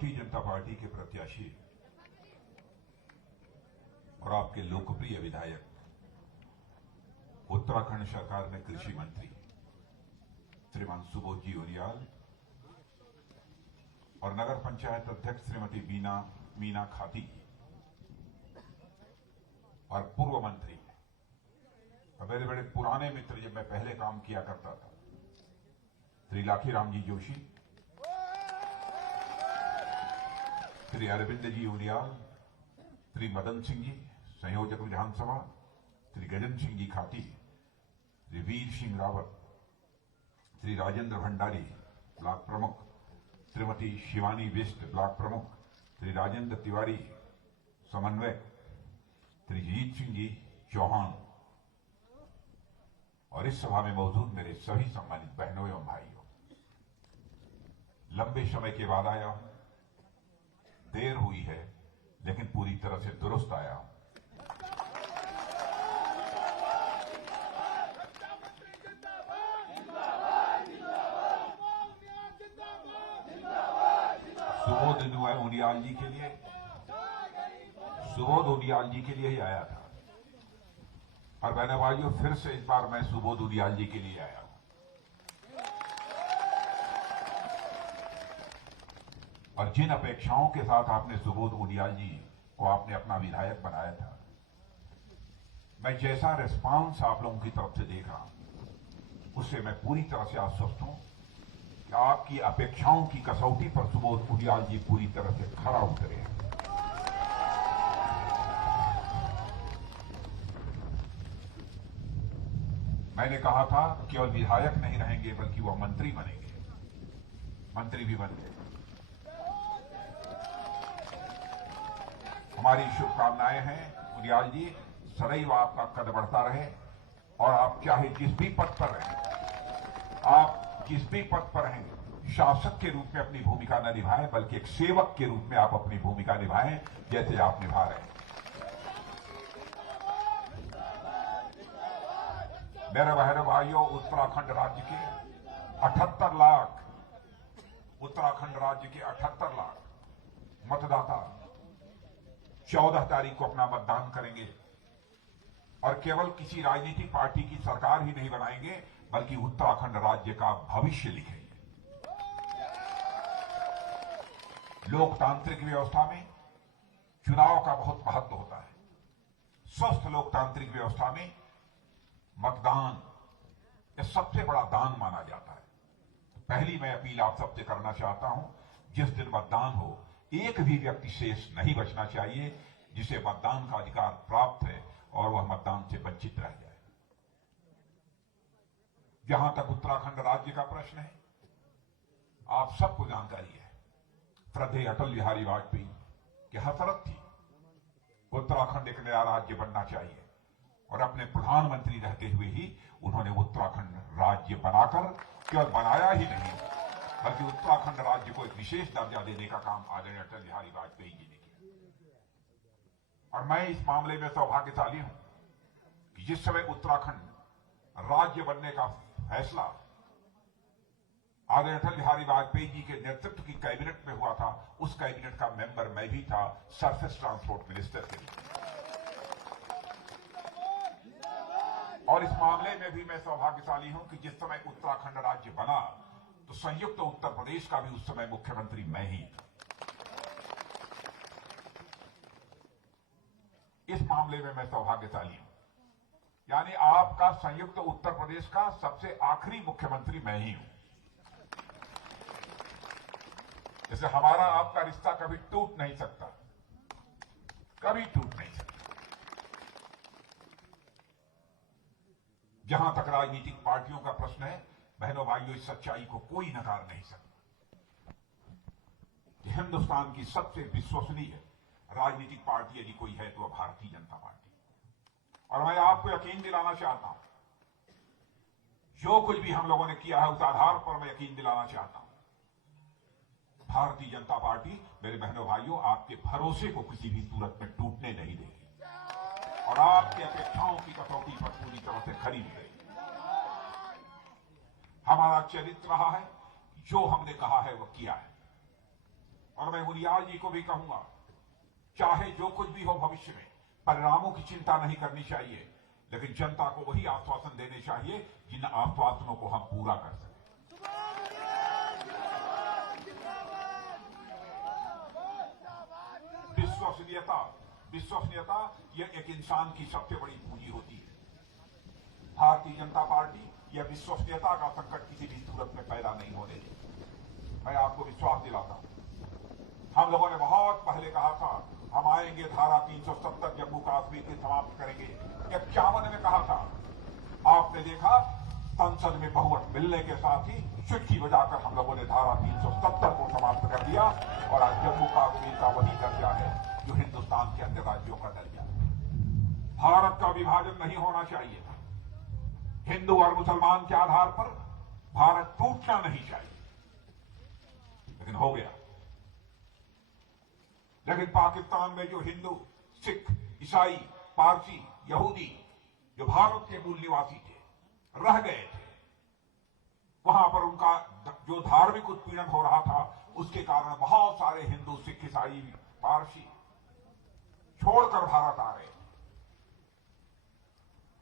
Bharatiya Janata party के प्रत्याशी और आपके लोकप्रिय विधायक, उत्तराखंड सरकार में कृषि मंत्री श्रीमान सुबोध जी उनियाल और नगर पंचायत अध्यक्ष श्रीमती मीना खाती और पूर्व मंत्री और मेरे बड़े पुराने मित्र, जब मैं पहले काम किया करता था, श्री लाखीराम जी जोशी, श्री अरविंद जी उनियाल, श्री मदन सिंह जी संयोजक विधानसभा, श्री गजेंद्र सिंह जी खाती, श्री वीर सिंह रावत, श्री राजेंद्र भंडारी ब्लॉक प्रमुख, श्रीमती शिवानी बिष्ट ब्लॉक प्रमुख, श्री राजेंद्र तिवारी समन्वयक, श्री जीत सिंह जी चौहान और इस सभा में मौजूद मेरे सभी सम्मानित बहनों एवं भाइयों, लंबे समय के बाद आया हूं। देर हुई है लेकिन पूरी तरह से दुरुस्त आया हूं। सुबोध उनियाल जी के लिए, सुबोध उनियाल जी के लिए ही आया था और बहनों भाइयों, फिर से इस बार मैं सुबोध उनियाल जी के लिए आया हूं। और जिन अपेक्षाओं के साथ आपने सुबोध उनियाल जी को आपने अपना विधायक बनाया था, मैं जैसा रिस्पांस आप लोगों की तरफ से देख रहा हूं, उससे मैं पूरी तरह से आश्वस्त हूं कि आपकी अपेक्षाओं की कसौटी पर सुबोध उनियाल जी पूरी तरह से खरा उतरे हैं। मैंने कहा था केवल विधायक नहीं रहेंगे बल्कि वह मंत्री बनेंगे, मंत्री भी बन गए। हमारी शुभकामनाएं हैं उनियाल जी, सदैव आपका कद बढ़ता रहे और आप चाहे जिस भी पद पर रहें, आप जिस भी पद पर रहें, शासक के रूप में अपनी भूमिका न निभाएं बल्कि एक सेवक के रूप में आप अपनी भूमिका निभाएं जैसे आप निभा रहे हैं। मेरे बहनों भाइयों, उत्तराखंड राज्य के 78 लाख, उत्तराखंड राज्य के 78 लाख मतदाता 14 तारीख को अपना मतदान करेंगे और केवल किसी राजनीतिक पार्टी की सरकार ही नहीं बनाएंगे बल्कि उत्तराखंड राज्य का भविष्य लिखेंगे। लोकतांत्रिक व्यवस्था में चुनाव का बहुत महत्व होता है। स्वस्थ लोकतांत्रिक व्यवस्था में मतदान यह सबसे बड़ा दान माना जाता है। तो पहली मैं अपील आप सबसे करना चाहता हूं, जिस दिन मतदान हो, एक भी व्यक्ति शेष नहीं बचना चाहिए जिसे मतदान का अधिकार प्राप्त है और वह मतदान से वंचित रह जाए। जहां तक उत्तराखंड राज्य का प्रश्न है, आप सबको जानकारी है, श्रद्धेय अटल बिहारी वाजपेयी की हसरत थी उत्तराखंड एक नया राज्य बनना चाहिए और अपने प्रधानमंत्री रहते हुए ही उन्होंने उत्तराखंड राज्य बनाकर केवल बनाया ही नहीं बल्कि उत्तराखंड राज्य को एक विशेष दर्जा देने का काम आदरणीय अटल बिहारी वाजपेयी जी ने किया। और मैं इस मामले में सौभाग्यशाली हूं कि जिस समय उत्तराखंड राज्य बनने का फैसला आदरणीय अटल बिहारी वाजपेयी जी के नेतृत्व की कैबिनेट में हुआ था, उस कैबिनेट का मेंबर मैं भी था, सरफेस ट्रांसपोर्ट मिनिस्टर के लिए। और इस मामले में भी मैं सौभाग्यशाली हूं कि जिस समय उत्तराखंड राज्य बना तो संयुक्त उत्तर प्रदेश का भी उस समय मुख्यमंत्री मैं ही था। इस मामले में मैं सौभाग्यशाली हूं, यानी आपका संयुक्त उत्तर प्रदेश का सबसे आखिरी मुख्यमंत्री मैं ही हूं। जैसे हमारा आपका रिश्ता कभी टूट नहीं सकता, कभी टूट नहीं सकता। जहां तक राजनीतिक पार्टियों का प्रश्न है, बहनों भाइयों, इस सच्चाई को कोई नकार नहीं सकता। हिंदुस्तान की सबसे विश्वसनीय राजनीतिक पार्टी यदि कोई है तो वह भारतीय जनता पार्टी। और मैं आपको यकीन दिलाना चाहता हूं, जो कुछ भी हम लोगों ने किया है उस आधार पर मैं यकीन दिलाना चाहता हूं, भारतीय जनता पार्टी मेरे बहनों भाइयों आपके भरोसे को किसी भी सूरत में टूटने नहीं देगी और आपकी अपेक्षाओं की कसौटी पर पूरी तरह से खरी उतरेगी। हमारा चरित्र रहा है, जो हमने कहा है वह किया है और मैं मुनियाल जी को भी कहूंगा, चाहे जो कुछ भी हो भविष्य में, परिणामों की चिंता नहीं करनी चाहिए, लेकिन जनता को वही आश्वासन देने चाहिए जिन आश्वासनों को हम पूरा कर सकें। विश्वसनीयता यह एक इंसान की सबसे बड़ी पूंजी होती है। भारतीय जनता पार्टी यह विश्वसनीयता का संकट किसी भी सूरत में पैदा नहीं होने देगी। मैं आपको विश्वास दिलाता हूं। हम लोगों ने बहुत पहले कहा था हम आएंगे, धारा 370 जम्मू कश्मीर की समाप्त करेंगे। 51 में कहा था, आपने देखा संसद में बहुमत मिलने के साथ ही चुटकी बजाकर हम लोगों ने धारा 370 को समाप्त कर दिया और आज जम्मू कश्मीर का वही दर्जा है जो हिंदुस्तान के अन्य राज्यों का दर्जा है। भारत का विभाजन नहीं होना चाहिए था। हिंदू और मुसलमान के आधार पर भारत टूटना नहीं चाहिए, लेकिन हो गया। लेकिन पाकिस्तान में जो हिंदू, सिख, ईसाई, पारसी, यहूदी जो भारत के मूल निवासी थे, रह गए थे, वहां पर उनका जो धार्मिक उत्पीड़न हो रहा था, उसके कारण बहुत सारे हिंदू, सिख, ईसाई, पारसी छोड़कर भारत आ रहे।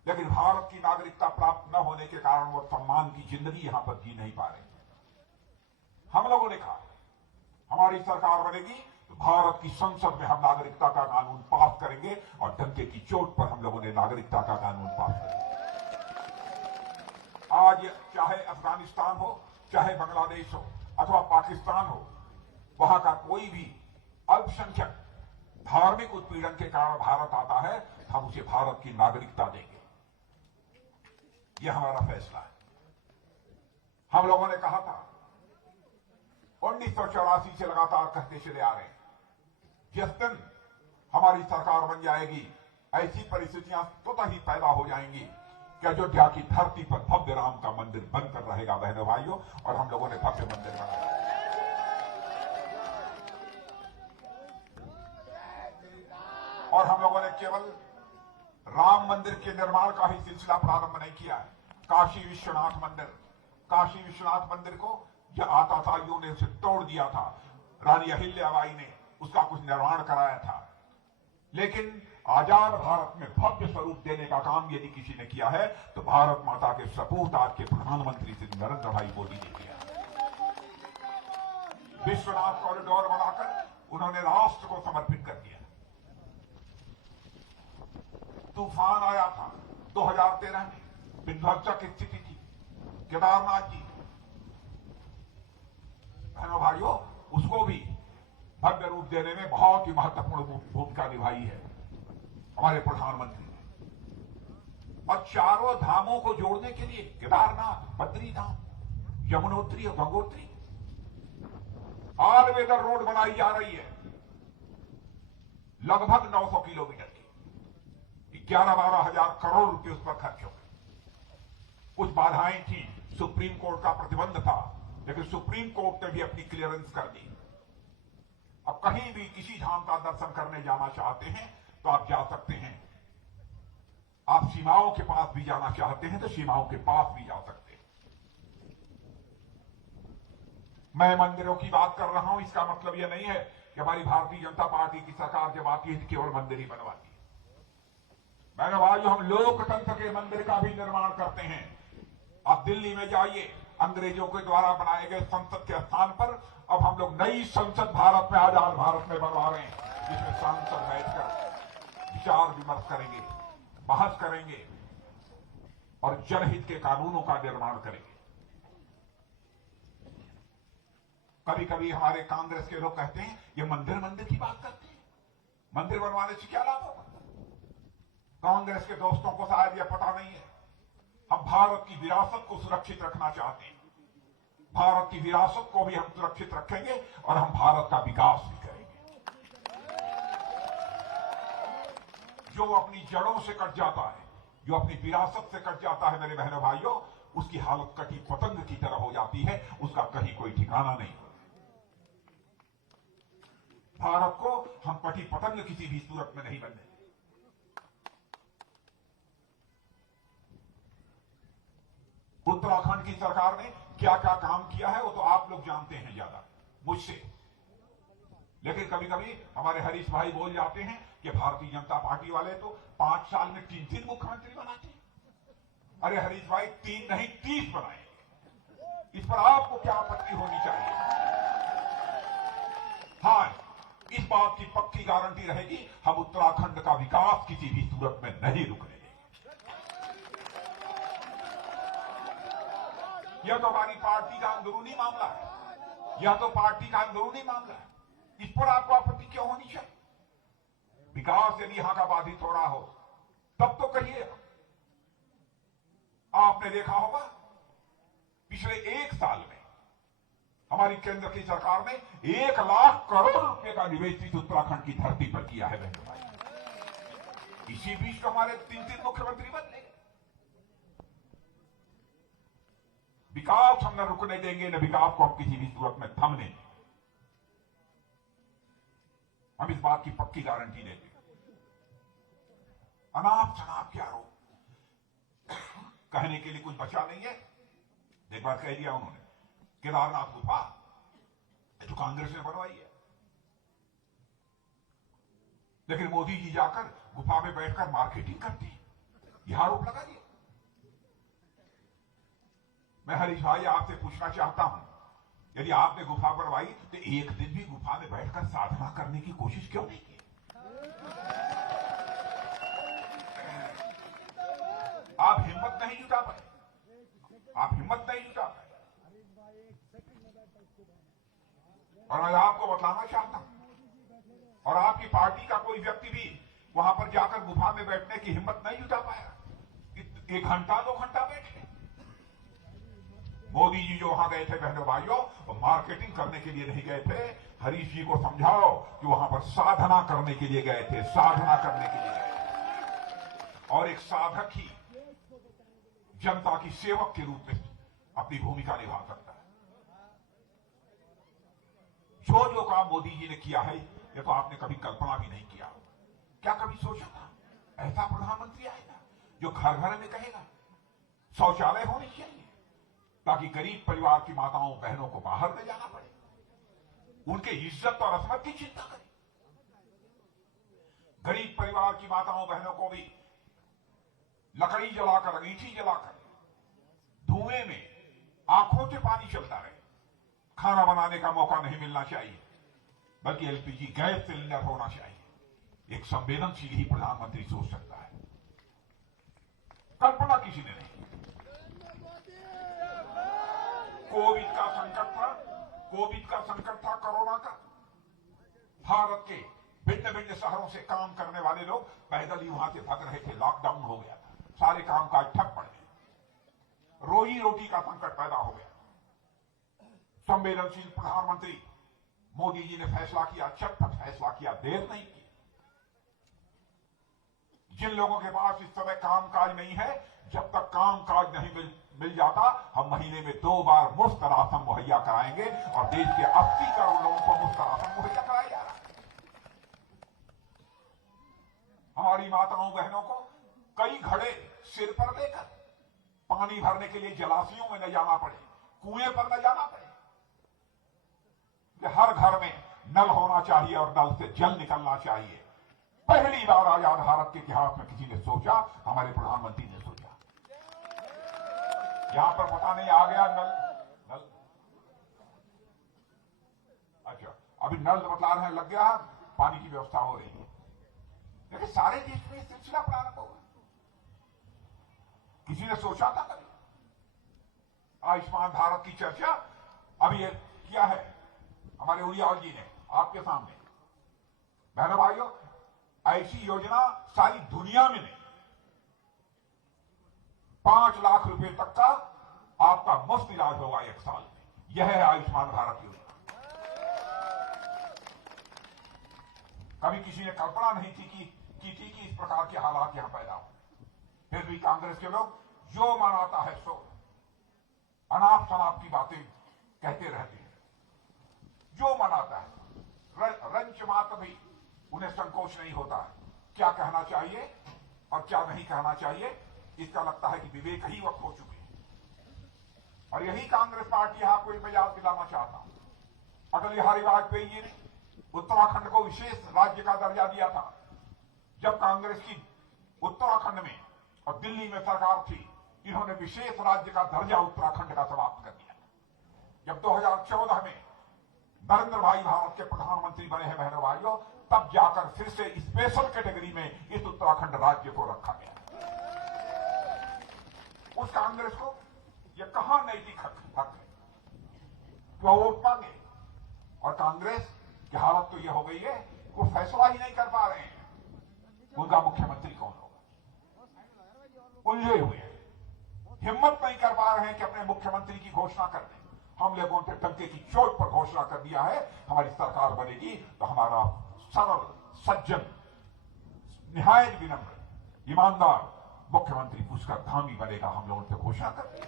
लेकिन भारत की नागरिकता प्राप्त न होने के कारण वो सम्मान की जिंदगी यहां पर जी नहीं पा रहे। हम लोगों ने कहा हमारी सरकार बनेगी तो भारत की संसद में हम नागरिकता का कानून पास करेंगे और डंके की चोट पर हम लोगों ने नागरिकता का कानून पास किया। आज चाहे अफगानिस्तान हो, चाहे बांग्लादेश हो अथवा पाकिस्तान हो, वहां का कोई भी अल्पसंख्यक धार्मिक उत्पीड़न के कारण भारत आता है, हम उसे भारत की नागरिकता देंगे। यह हमारा फैसला है। हम लोगों ने कहा था 1984 से लगातार कहते चले आ रहे हैं, जिस दिन हमारी सरकार बन जाएगी ऐसी परिस्थितियां स्वतः ही पैदा हो जाएंगी कि अयोध्या की धरती पर भव्य राम का मंदिर बनकर रहेगा। बहनों भाइयों, और हम लोगों ने भव्य मंदिर बनाया। और हम लोगों ने केवल राम मंदिर के निर्माण का ही सिलसिला प्रारंभ नहीं किया है। काशी विश्वनाथ मंदिर को जो आतताइयों ने उसे तोड़ दिया था, रानी अहिल्याबाई ने उसका कुछ निर्माण कराया था। लेकिन आजाद भारत में भव्य स्वरूप देने का काम यदि किसी ने किया है तो भारत माता के सपूत आज के प्रधानमंत्री श्री नरेंद्र भाई मोदी ने किया। विश्वनाथ कॉरिडोर बनाकर उन्होंने राष्ट्र को समर्पित कर दिया। तूफान आया था 2013 में, विध्वंसक स्थिति थी केदारनाथ जी। बहनों भाइयों, उसको भी भव्य रूप देने में बहुत ही महत्वपूर्ण भूमिका निभाई है हमारे प्रधानमंत्री ने। और चारों धामों को जोड़ने के लिए केदारनाथ, बद्रीधाम, यमुनोत्री और गंगोत्री ऑल वेदर रोड बनाई जा रही है, लगभग 900 किलोमीटर की। 11-12 हजार करोड़ रुपए उस पर खर्च हो गए। कुछ बाधाएं थी, सुप्रीम कोर्ट का प्रतिबंध था, लेकिन सुप्रीम कोर्ट ने भी अपनी क्लियरेंस कर दी। अब कहीं भी किसी धाम का दर्शन करने जाना चाहते हैं तो आप जा सकते हैं। आप सीमाओं के पास भी जाना चाहते हैं तो सीमाओं के पास भी जा सकते हैं। मैं मंदिरों की बात कर रहा हूं, इसका मतलब यह नहीं है कि हमारी भारतीय जनता पार्टी की सरकार जब आती है तो केवल मंदिर ही बनवाती है। मैंने भाइयों, हम लोकतंत्र के मंदिर का भी निर्माण करते हैं। आप दिल्ली में जाइए, अंग्रेजों के द्वारा बनाए गए संसद के स्थान पर अब हम लोग नई संसद भारत में, आजाद भारत में बनवा रहे हैं, जिसमें सांसद बैठकर विचार विमर्श करेंगे, बहस करेंगे और जनहित के कानूनों का निर्माण करेंगे। कभी कभी हमारे कांग्रेस के लोग कहते हैं ये मंदिर की बात करते हैं, मंदिर बनवाने से क्या लाभ होगा। कांग्रेस के दोस्तों को शायद यह पता नहीं है, हम भारत की विरासत को सुरक्षित रखना चाहते हैं। भारत की विरासत को भी हम सुरक्षित रखेंगे और हम भारत का विकास भी करेंगे। जो अपनी जड़ों से कट जाता है, जो अपनी विरासत से कट जाता है, मेरे बहनों भाइयों, उसकी हालत कटी पतंग की तरह हो जाती है, उसका कहीं कोई ठिकाना नहीं होता। भारत को हम कटी पतंग किसी भी सूरत में नहीं बनने। उत्तराखंड की सरकार ने क्या क्या काम किया है वो तो आप लोग जानते हैं ज्यादा मुझसे। लेकिन कभी कभी हमारे हरीश भाई बोल जाते हैं कि भारतीय जनता पार्टी वाले तो 5 साल में 3 मुख्यमंत्री बनाते हैं। अरे हरीश भाई 3 नहीं 30 बनाएंगे, इस पर आपको क्या आपत्ति होनी चाहिए? हाँ, इस बात की पक्की गारंटी रहेगी, हम उत्तराखंड का विकास किसी भी सूरत में नहीं रुकने देंगे। यह तो हमारी पार्टी का अंदरूनी मामला है, यह तो पार्टी का अंदरूनी मामला है, इस पर आपको आपत्ति क्यों होनी चाहिए? विकास यदि यहां का बाधित हो रहा हो तब तो कहिए। आपने देखा होगा पिछले 1 साल में हमारी केंद्र की सरकार ने 1 लाख करोड़ रुपए का निवेश इस उत्तराखंड की धरती पर किया है बहनों भाई। इसी बीच तो हमारे 3 मुख्यमंत्री बदले। विकास हम न रुकने देंगे, न विकास को हम किसी भी सूरत में थमने देंगे। हम इस बात की पक्की गारंटी देंगे। अनाप शनाप के आरोप कहने के लिए कुछ बचा नहीं है। एक बार कह दिया उन्होंने, केदारनाथ गुफा तो कांग्रेस ने बनवाई है, लेकिन मोदी जी जाकर गुफा में बैठकर मार्केटिंग करते हैं, यह आरोप लगा दिया। मैं हरीश भाई आपसे पूछना चाहता हूं, यदि आपने गुफा बनवाई तो एक दिन भी गुफा में बैठकर साधना करने की कोशिश क्यों नहीं की? आप हिम्मत नहीं जुटा पाए, आप हिम्मत नहीं जुटा पाए। और मैं आपको बतलाना चाहता हूं, और आपकी पार्टी का कोई व्यक्ति भी वहां पर जाकर गुफा में बैठने की हिम्मत नहीं जुटा पाया। 1 घंटा 2 घंटा बैठे। मोदी जी जो वहां गए थे बहनों भाइयों, वो मार्केटिंग करने के लिए नहीं गए थे। हरीश जी को समझाओ कि वहां पर साधना करने के लिए गए थे, साधना करने के लिए गए थे। और एक साधक ही जनता की सेवक के रूप में अपनी भूमिका निभा सकता है। जो जो काम मोदी जी ने किया है, ये तो आपने कभी कल्पना भी नहीं किया। क्या कभी सोचा था ऐसा प्रधानमंत्री आएगा जो घर घर में कहेगा शौचालय होने चाहिए, ताकि गरीब परिवार की माताओं बहनों को बाहर न जाना पड़े, उनके इज्जत और असमत की चिंता करें। गरीब परिवार की माताओं बहनों को भी लकड़ी जलाकर, अंगीठी जलाकर, धुएं में आंखों से पानी चलता रहे, खाना बनाने का मौका नहीं मिलना चाहिए, बल्कि एलपीजी गैस सिलेंडर होना चाहिए। एक संवेदनशील ही प्रधानमंत्री सोच सकता है, कल्पना किसी ने नहीं। कोविड का संकट था, कोरोना का। भारत के भिन्न भिन्न शहरों से काम करने वाले लोग पैदल ही वहां से भाग रहे थे, लॉकडाउन हो गया था, सारे कामकाज ठप पड़ गए, रोजी रोटी का संकट पैदा हो गया। संवेदनशील प्रधानमंत्री मोदी जी ने फैसला किया, चटपट फैसला किया, देर नहीं की। जिन लोगों के पास इस समय कामकाज नहीं है, जब तक कामकाज नहीं मिल जाता, हम महीने में 2 बार मुफ्त राशन मुहैया कराएंगे, और देश के 80 करोड़ लोगों को मुफ्त राशन मुहैया कराया जा रहा है। हमारी माताओं बहनों को कई घड़े सिर पर लेकर पानी भरने के लिए जलाशयों में न जाना पड़े, कुएं पर न जाना पड़े। हर घर में नल होना चाहिए और नल से जल निकलना चाहिए। पहली बार आजाद भारत के इतिहास में किसी ने सोचा, हमारे प्रधानमंत्री ने सोचा। यहां पर पता नहीं आ गया नल। अच्छा, अभी नल बतला रहे हैं, लग गया, पानी की व्यवस्था हो रही है। लेकिन सारे देश में सिलसिला प्रारंभ होगा। किसी ने सोचा था कभी? आयुष्मान भारत की चर्चा अभी किया है हमारे उड़ियाल जी ने आपके सामने। बहनों भाइयों, ऐसी योजना सारी दुनिया में नहीं। 5 लाख रुपए तक का आपका मुफ्त इलाज होगा 1 साल में। यह है आयुष्मान भारत योजना। कभी किसी ने कल्पना नहीं थी कि इस प्रकार के हालात यहां पैदा हो। फिर भी कांग्रेस के लोग जो मन आता है सो अनाप शनाप की बातें कहते रहते हैं, जो मन आता है। रंच मात्र भी उन्हें संकोच नहीं होता है क्या कहना चाहिए और क्या नहीं कहना चाहिए। इसका लगता है कि विवेक ही वक्त हो चुके हैं। और यही कांग्रेस पार्टी आपको एक मैं याद दिलाना चाहता हूं, अटल बिहारी वाजपेयी जी ने उत्तराखंड को विशेष राज्य का दर्जा दिया था। जब कांग्रेस की उत्तराखंड में और दिल्ली में सरकार थी, इन्होंने विशेष राज्य का दर्जा उत्तराखंड का समाप्त कर दिया। जब 2014 में नरेंद्र भाई भारत के प्रधानमंत्री बने हैं बहनों भाइयों, तब जाकर फिर से स्पेशल कैटेगरी में इस उत्तराखंड राज्य को रखा गया। उस कांग्रेस को यह कहां नैतिक हक है कि वह वोट मांगे, और कांग्रेस की हालत तो यह हो गई है वो फैसला ही नहीं कर पा रहे हैं उनका मुख्यमंत्री कौन होगा। उलझे हुए हैं, हिम्मत नहीं कर पा रहे हैं कि अपने मुख्यमंत्री की घोषणा कर दें। हम लोगों ने टंके की चोट पर घोषणा कर दिया है हमारी सरकार बनेगी तो हमारा सरल, सज्जन, निहायत विनम्र, ईमानदार मुख्यमंत्री पुष्कर धामी बनेगा। हम लोगों ने घोषणा कर दी।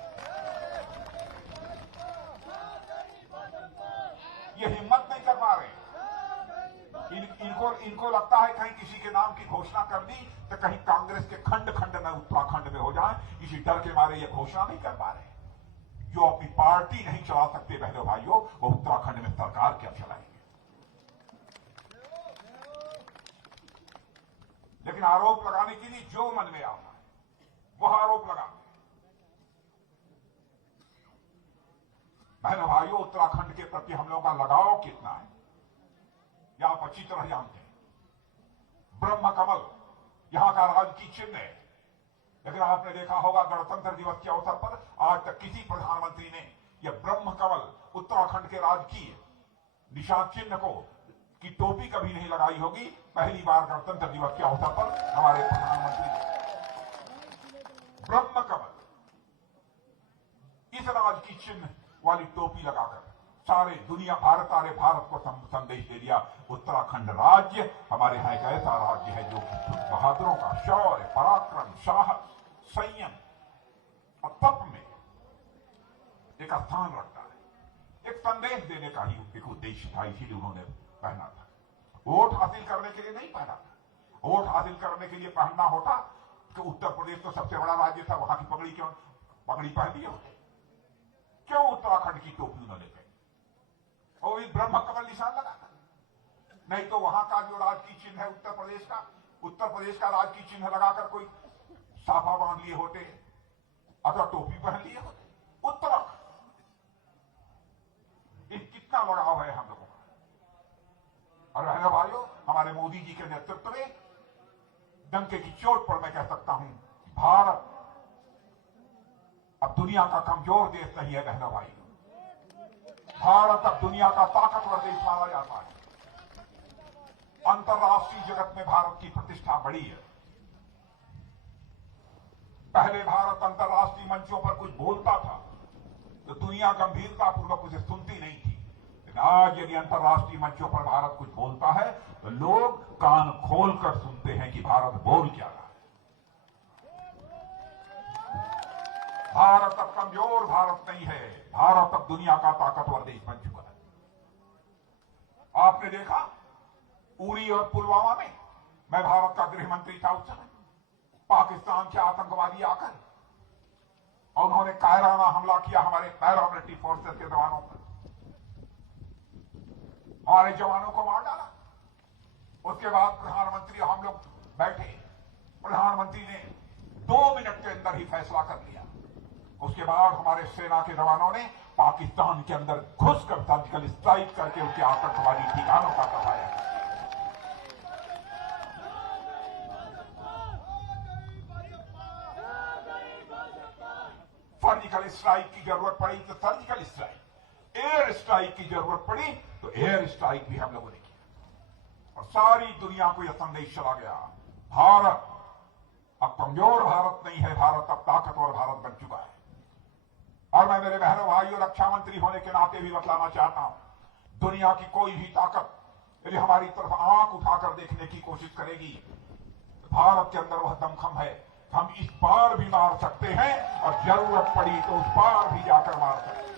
ये हिम्मत नहीं कर पा रहे। इनको लगता है कहीं किसी के नाम की घोषणा कर दी तो कहीं कांग्रेस के खंड खंड में उत्तराखंड में हो जाए, इसी डर के मारे ये घोषणा नहीं कर पा रहे। जो अपनी पार्टी नहीं चला सकते बहनों भाइयों, वो उत्तराखंड में सरकार क्या चलाएंगे। लेकिन आरोप लगाने के लिए जो मन में आता है वह आरोप लगाते हैं। बहनों भाइयों, उत्तराखंड के प्रति हम लोगों का लगाव कितना है यह आप अच्छी तरह जानते हैं। ब्रह्म कमल यहां का राजकीय चिन्ह है, लेकिन आपने देखा होगा गणतंत्र दिवस के अवसर पर आज तक किसी प्रधानमंत्री ने यह ब्रह्म कमल उत्तराखंड के राजकीय निशान चिन्ह को की टोपी कभी नहीं लगाई होगी। पहली बार गणतंत्र दिवस के अवसर पर हमारे प्रधानमंत्री ने ब्रह्म कमल इस राजकीय चिन्ह वाली टोपी लगाकर सारे दुनिया भारत को संदेश दे दिया। उत्तराखंड राज्य हमारे यहाँ एक ऐसा राज्य है जो बहादुरों का शौर्य, पराक्रम, साहस, संयम और तप में एक स्थान रखता है। एक संदेश देने का ही एक उद्देश्य था, इसीलिए उन्होंने पहना था। वोट हासिल करने के लिए नहीं पहना था। वोट हासिल करने के लिए पहनना होता कि उत्तर प्रदेश तो सबसे बड़ा राज्य था, वहां की पगड़ी पहन ली होते। क्यों उत्तराखंड की टोपी उन्होंने पहनी और इस ब्रह्म कमल निशान लगाना? नहीं तो वहां का जो राजकीय चिन्ह है उत्तर प्रदेश का राजकीय चिन्ह लगाकर कोई साफा बांध लिए होते अथवा टोपी पहन लिए होते। उत्तराखंड कितना लगाव है हम लोगों का। और बहनों भाइयों, हमारे मोदी जी के नेतृत्व में डंके की चोट पर मैं कह सकता हूं, भारत अब दुनिया का कमजोर देश नहीं है। बहनों भाई, भारत अब दुनिया का ताकतवर देश माना जाता है। अंतर्राष्ट्रीय जगत में भारत की प्रतिष्ठा बढ़ी है। पहले भारत अंतर्राष्ट्रीय मंचों पर कुछ बोलता था तो दुनिया गंभीरतापूर्वक उसे सुनती नहीं थी, लेकिन आज यदि अंतर्राष्ट्रीय मंचों पर भारत कुछ बोलता है तो लोग कान खोलकर सुनते हैं कि भारत बोल क्या रहा है। भारत अब कमजोर भारत नहीं है, भारत अब दुनिया का ताकतवर देश बन चुका है। आपने देखा उरी और पुलवामा में, मैं भारत का गृह मंत्री था उस समय, पाकिस्तान के आतंकवादी आकर और उन्होंने कायराना हमला किया हमारे पैरामिलिट्री फोर्सेस के जवानों पर, हमारे जवानों को मार डाला। उसके बाद प्रधानमंत्री हम लोग बैठे, प्रधानमंत्री ने 2 मिनट के अंदर ही फैसला कर लिया। उसके बाद हमारे सेना के जवानों ने पाकिस्तान के अंदर घुसकर सर्जिकल स्ट्राइक करके उनके आतंकवादी ठिकानों का दबाया। सर्जिकल स्ट्राइक की जरूरत पड़ी तो सर्जिकल स्ट्राइक, एयर स्ट्राइक की जरूरत पड़ी तो एयर स्ट्राइक भी हम लोगों ने किया। और सारी दुनिया को यह संदेश चला गया, भारत अब कमजोर भारत नहीं है, भारत अब ताकतवर भारत बन चुका है। और मैं मेरे बहनों भाइयों रक्षा मंत्री होने के नाते भी बतलाना चाहता हूं, दुनिया की कोई भी ताकत यदि हमारी तरफ आंख उठाकर देखने की कोशिश करेगी, भारत के अंदर वह दमखम है, हम इस पार भी मार सकते हैं और जरूरत पड़ी तो उस पार भी जाकर मार सकते हैं।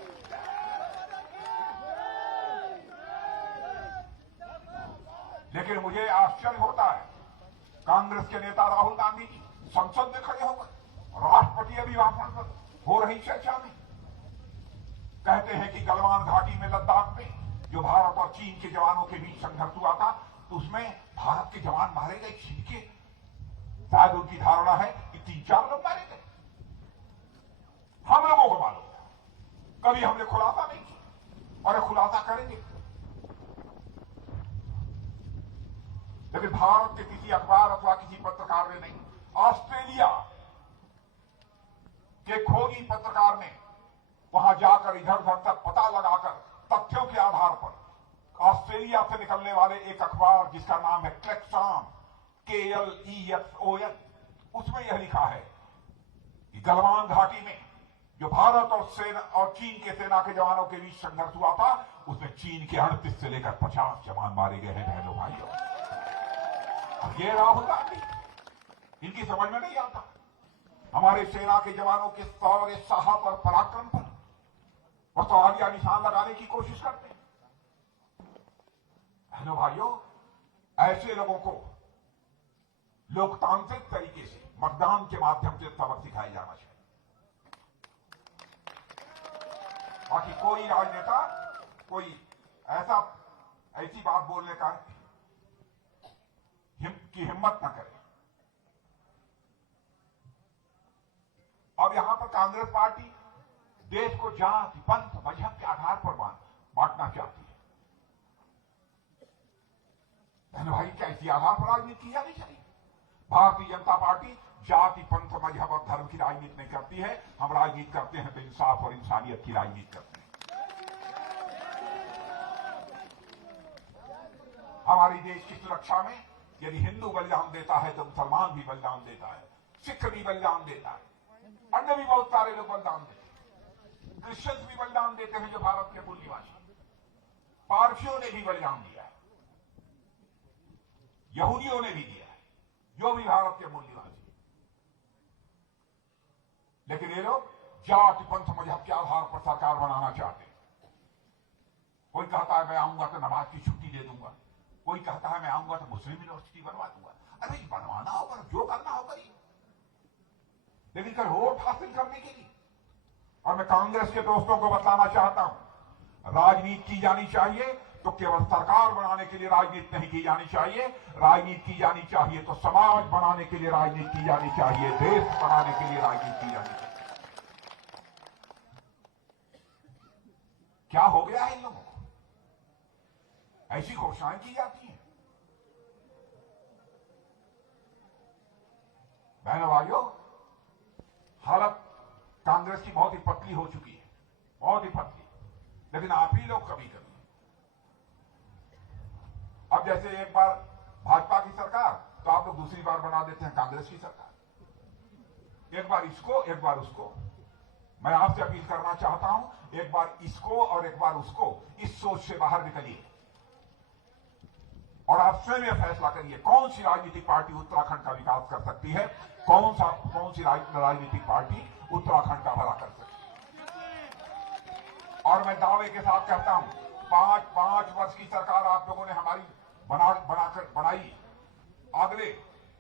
लेकिन मुझे आश्चर्य होता है, कांग्रेस के नेता राहुल गांधी जी संसद में खड़े होकर, राष्ट्रपति अभिभाषण पर हो रही चर्चा में कहते हैं कि गलवान घाटी में, लद्दाख में जो भारत और चीन के जवानों के बीच संघर्ष हुआ था, तो उसमें भारत के जवान मारे गए, चीन के शायद उनकी धारणा है कि 3-4 लोग मारे गए। हम लोगों को मालूम था, कभी हमने खुलासा नहीं किया और खुलासा करेंगे। लेकिन भारत के किसी अखबार अथवा किसी पत्रकार ने नहीं, ऑस्ट्रेलिया के खोजी पत्रकार ने वहां जाकर इधर उधर तक पता लगाकर तथ्यों के आधार पर ऑस्ट्रेलिया से निकलने वाले एक अखबार जिसका नाम है क्लेक्सॉन, KLEXON, उसमें यह लिखा है कि गलवान घाटी में जो भारत और चीन के सेना के जवानों के बीच संघर्ष हुआ था, उसमें चीन के 38 से लेकर 50 जवान मारे गए हैं बहनों भाइयों। और ये राहुल गांधी, इनकी समझ में नहीं आता हमारे सेना के जवानों के शौर्य, साहस और पराक्रम पर वो सवालिया निशान लगाने की कोशिश करते हैं। बहनों भाइयों, ऐसे लोगों को लोकतांत्रिक तरीके से मतदान के माध्यम से सबक सिखाया जाना चाहिए। बाकी कोई राजनेता कोई ऐसी बात बोलने का की हिम्मत न करे। अब यहां पर कांग्रेस पार्टी देश को जाति, पंथ, मजहब के आधार पर बांटना चाहती है। बहनों भाई, क्या इसी आधार पर राजनीति की जानी चाहिए? भारतीय जनता पार्टी जाति, पंथ, मजहब और धर्म की राजनीति नहीं करती है। हम राजनीति करते हैं तो इंसाफ और इंसानियत की राजनीति करते हैं। हमारी देश की सुरक्षा में यदि हिंदू बलिदान देता है तो मुसलमान भी बलिदान देता है, सिख भी बलिदान देता है, अन्य भी बहुत सारे लोग बलिदान देते हैं, क्रिश्चियंस भी बलिदान देते हैं जो भारत के मूल निवासी, पारसियों ने भी बलिदान दिया है, यहूदियों ने भी दिया है, जो भी भारत के मूल निवासी। लेकिन ये लोग जाति, पंथ, मजहब के आधार पर सरकार बनाना चाहते हैं। कोई कहता है मैं आऊंगा तो नमाज की छुट्टी दे दूंगा, कोई कहता है मैं आऊंगा तो मुस्लिम यूनिवर्सिटी बनवा दूंगा। अरे बनवाना होगा, जो करना हो करिए, लेकिन कल वोट हासिल करने के लिए। और मैं कांग्रेस के दोस्तों को बताना चाहता हूं, राजनीति की जानी चाहिए तो केवल सरकार बनाने के लिए राजनीति नहीं की जानी चाहिए। राजनीति की जानी चाहिए तो समाज बनाने के लिए राजनीति की जानी चाहिए, देश बनाने के लिए राजनीति की जानी चाहिए। क्या हो गया है इन लोगों को? ऐसी घोषणाएं की जाती हैं। बहनों भाइयों, हालत कांग्रेस की बहुत ही पतली हो चुकी है, बहुत ही पतली। लेकिन आप ही लोग कभी कभी, अब जैसे एक बार भाजपा की सरकार तो आप लोग दूसरी बार बना देते हैं कांग्रेस की सरकार, एक बार इसको एक बार उसको। मैं आपसे अपील करना चाहता हूं, एक बार इसको और एक बार उसको, इस सोच से बाहर निकलिए और आप स्वयं यह फैसला करिए कौन सी राजनीतिक पार्टी उत्तराखंड का विकास कर सकती है, कौन सी राजनीतिक पार्टी उत्तराखंड का भला कर सकती है। और मैं दावे के साथ कहता हूं, पांच वर्ष की सरकार आप लोगों ने हमारी बनाई। अगले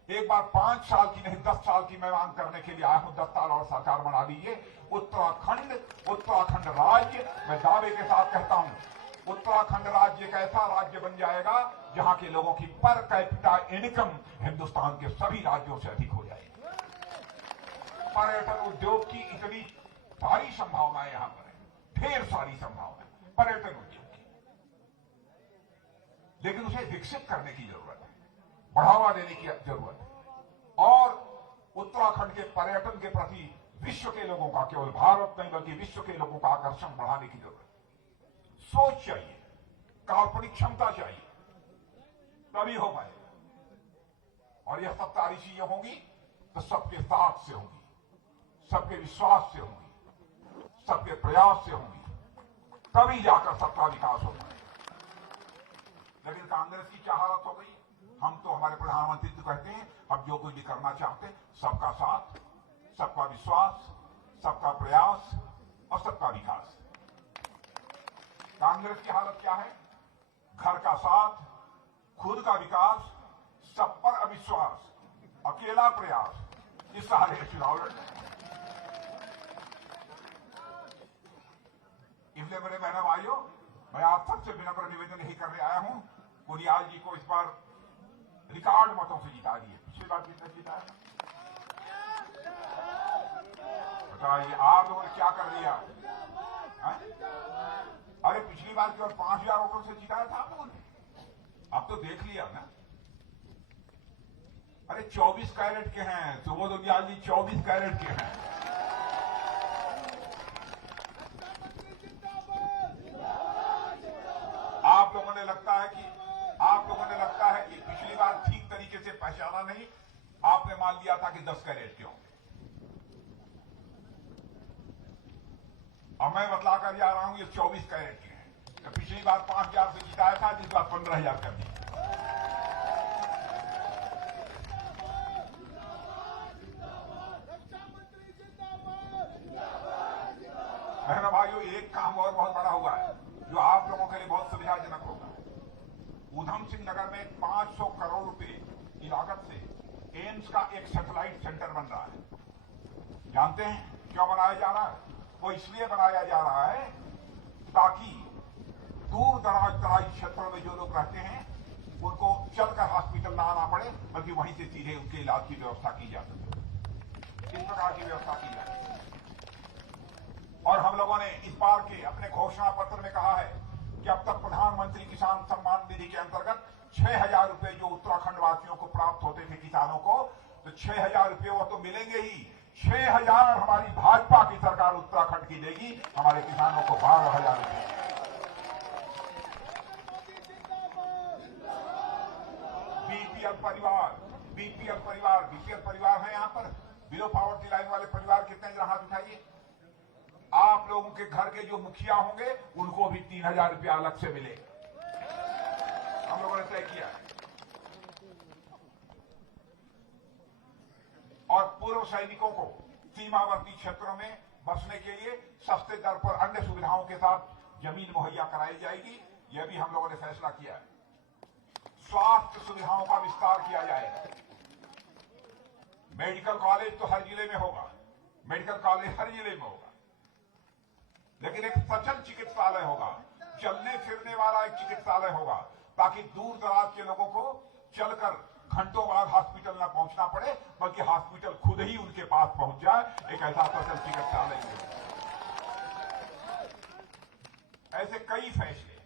एक बार 5 साल की नहीं 10 साल की मैं मांग करने के लिए आया हूं। 10 साल और सरकार बना दीजिए। उत्तराखंड राज्य, मैं दावे के साथ कहता हूं, उत्तराखंड राज्य एक ऐसा राज्य बन जाएगा जहां के लोगों की पर कैपिटा इनकम हिंदुस्तान के सभी राज्यों से अधिक हो जाएगी। पर्यटन उद्योग की इतनी सारी संभावनाएं यहां पर है, ढेर सारी संभावनाएं पर्यटन उद्योग की, लेकिन उसे विकसित करने की जरूरत है, बढ़ावा देने की जरूरत है। और उत्तराखंड के पर्यटन के प्रति विश्व के लोगों का, केवल भारत नहीं बल्कि विश्व के लोगों का आकर्षण बढ़ाने की जरूरत है। सोच चाहिए, काल्पनिक क्षमता चाहिए, तभी हो पाएगा। और यह सब सारी चीजें होंगी तो सबके साथ से होंगी, सबके विश्वास से होंगी, सबके प्रयास से होंगी, तभी जाकर सबका विकास हो पाएगा। लेकिन कांग्रेस की क्या हालत हो गई? हम तो, हमारे प्रधानमंत्री तो कहते हैं हम जो कुछ भी करना चाहते हैं, सबका साथ, सबका विश्वास, सबका प्रयास और सबका विकास। कांग्रेस की हालत क्या है? घर का साथ, खुद का विकास, सब पर अविश्वास, अकेला प्रयास, इस सहारे चुनाव लड़ना। इसलिए मेरे बहनों भाइयों, मैं आप सबसे विनम्र निवेदन यही करने आया हूं, उनियाल जी को इस बार रिकॉर्ड मतों से जिता दिए। पिछली बार कितना जिताया? बताइए आप लोगों ने क्या कर दिया? अरे पिछली बार केवल 5,000 वोटों से जिताया था आप लोगों ने, अब तो देख लिया ना। अरे 24 कैरेट के हैं सुबोध उनियाल जी, 24 कैरेट के हैं। आप लोगों ने लगता है कि पिछली बार ठीक तरीके से पहचाना नहीं, आपने मान लिया था कि 10 कैरेट के होंगे। अब मैं बतला कर जा रहा हूं ये 24 कैरेट के हैं। तो पिछली बार 5,000 से जिताया था, जिस बार 15,000 कर दिया। बहनों भाइयों, एक काम और बहुत बड़ा हुआ है जो आप लोगों के लिए बहुत सुविधाजनक होगा। ऊधम सिंह नगर में 500 करोड़ रुपए की लागत से एम्स का एक सैटेलाइट सेंटर बन रहा है। जानते हैं क्यों बनाया जा रहा है? वो इसलिए बनाया जा रहा है ताकि दूर दराज क्षेत्रों में जो लोग रहते हैं उनको चलकर हॉस्पिटल ना आना पड़े, बल्कि वहीं से सीधे उनके इलाज की व्यवस्था की जा सके। इस प्रकार की व्यवस्था की जाए। और हम लोगों ने इस बार के अपने घोषणा पत्र में कहा है कि अब तक प्रधानमंत्री किसान सम्मान निधि के अंतर्गत 6,000 रुपए जो उत्तराखंड वासियों को प्राप्त होते थे किसानों को, तो 6,000 रुपए वो तो मिलेंगे ही। 6,000 हमारी भाजपा की सरकार उत्तराखंड की देगी, हमारे किसानों को 12,000 रुपए। बीपीएल परिवार है यहाँ पर, बिलो पावर्टी लाइन वाले परिवार कितने हैं? हाथ उठाइए। आप लोगों के घर के जो मुखिया होंगे उनको भी 3,000 रुपया अलग से मिले, हम लोगों ने तय किया है। और पूर्व सैनिकों को सीमावर्ती क्षेत्रों में बसने के लिए सस्ते दर पर अन्य सुविधाओं के साथ जमीन मुहैया कराई जाएगी, यह भी हम लोगों ने फैसला किया है। स्वास्थ्य सुविधाओं का विस्तार किया जाएगा। मेडिकल कॉलेज तो हर जिले में होगा, लेकिन एक सचल चिकित्सालय होगा, चलने फिरने वाला एक चिकित्सालय होगा, ताकि दूर दराज के लोगों को चलकर घंटों बाद हॉस्पिटल न पहुंचना पड़े, बल्कि हॉस्पिटल खुद ही उनके पास पहुंच जाए। एक ऐसा सचल चिकित्सालय ऐसे कई फैसले,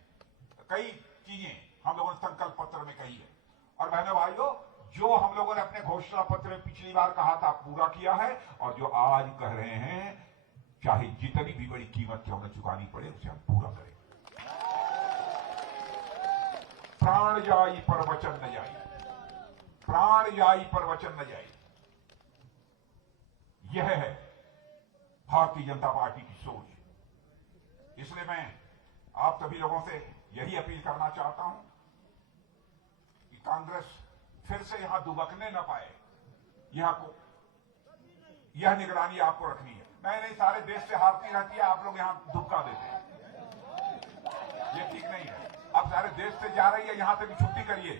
कई चीजें हम लोगों ने संकल्प पत्र में कही है। और बहनों भाइयों, जो हम लोगों ने अपने घोषणा पत्र में पिछली बार कहा था पूरा किया है, और जो आज कह रहे हैं चाहे जितनी भी बड़ी कीमत क्यों न चुकानी पड़े उसे हम पूरा करें। प्राण जाई पर वचन न जाई, प्राण जाई पर वचन न जाई, यह है भारतीय जनता पार्टी की सोच। इसलिए मैं आप सभी लोगों से यही अपील करना चाहता हूं कि कांग्रेस फिर से यहां दुबकने न पाए, यह निगरानी आपको रखनी है। नहीं, सारे देश से हारती रहती है, आप लोग यहां दुबका देते हैं, ये ठीक नहीं है। अब सारे देश से जा रही है, यहां से भी छुट्टी करिए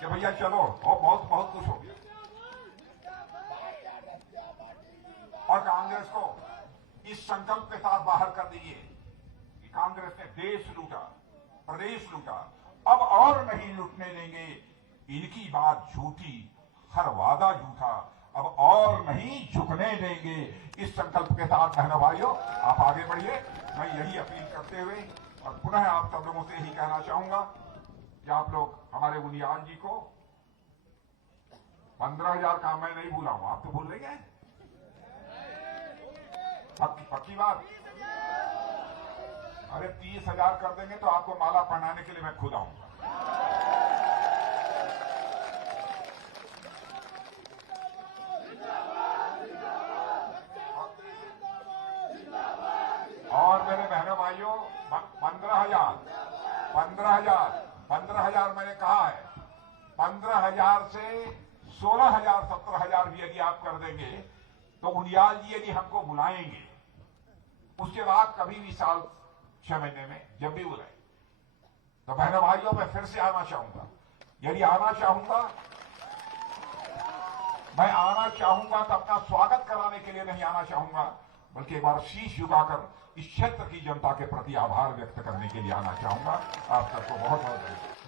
कि भैया चलो, और बहुत बहुत कुछ हो गया। और कांग्रेस को इस संकल्प के साथ बाहर कर दीजिए कि कांग्रेस ने देश लूटा, प्रदेश लूटा, अब और नहीं लूटने देंगे। इनकी बात झूठी, हर वादा झूठा, अब और नहीं झुकने देंगे। इस संकल्प के साथ बहनों भाइयों आप आगे बढ़िए। मैं यही अपील करते हुए और पुनः आप सब लोगों से यही कहना चाहूंगा कि आप लोग हमारे उनियाल जी को 15,000 का मैं नहीं भूला हूं, आप तो भूल नहीं गए? पक्की बात। अरे 30,000 कर देंगे तो आपको माला पहनाने के लिए मैं खुद आऊंगा। और मेरे बहनों भाइयों 15,000 मैंने कहा है, 15,000 से 16,000 17,000 भी यदि आप कर देंगे तो उनियाल जी यदि हमको बुलाएंगे उसके बाद कभी भी साल 6 महीने में जब भी बुलाए तो बहनों भाइयों मैं फिर से आना चाहूंगा। यदि आना चाहूंगा, मैं आना चाहूंगा तो अपना स्वागत कराने के लिए नहीं आना चाहूंगा, बल्कि एक बार शीश झुकाकर इस क्षेत्र की जनता के प्रति आभार व्यक्त करने के लिए आना चाहूंगा। आप सबको बहुत बहुत धन्यवाद।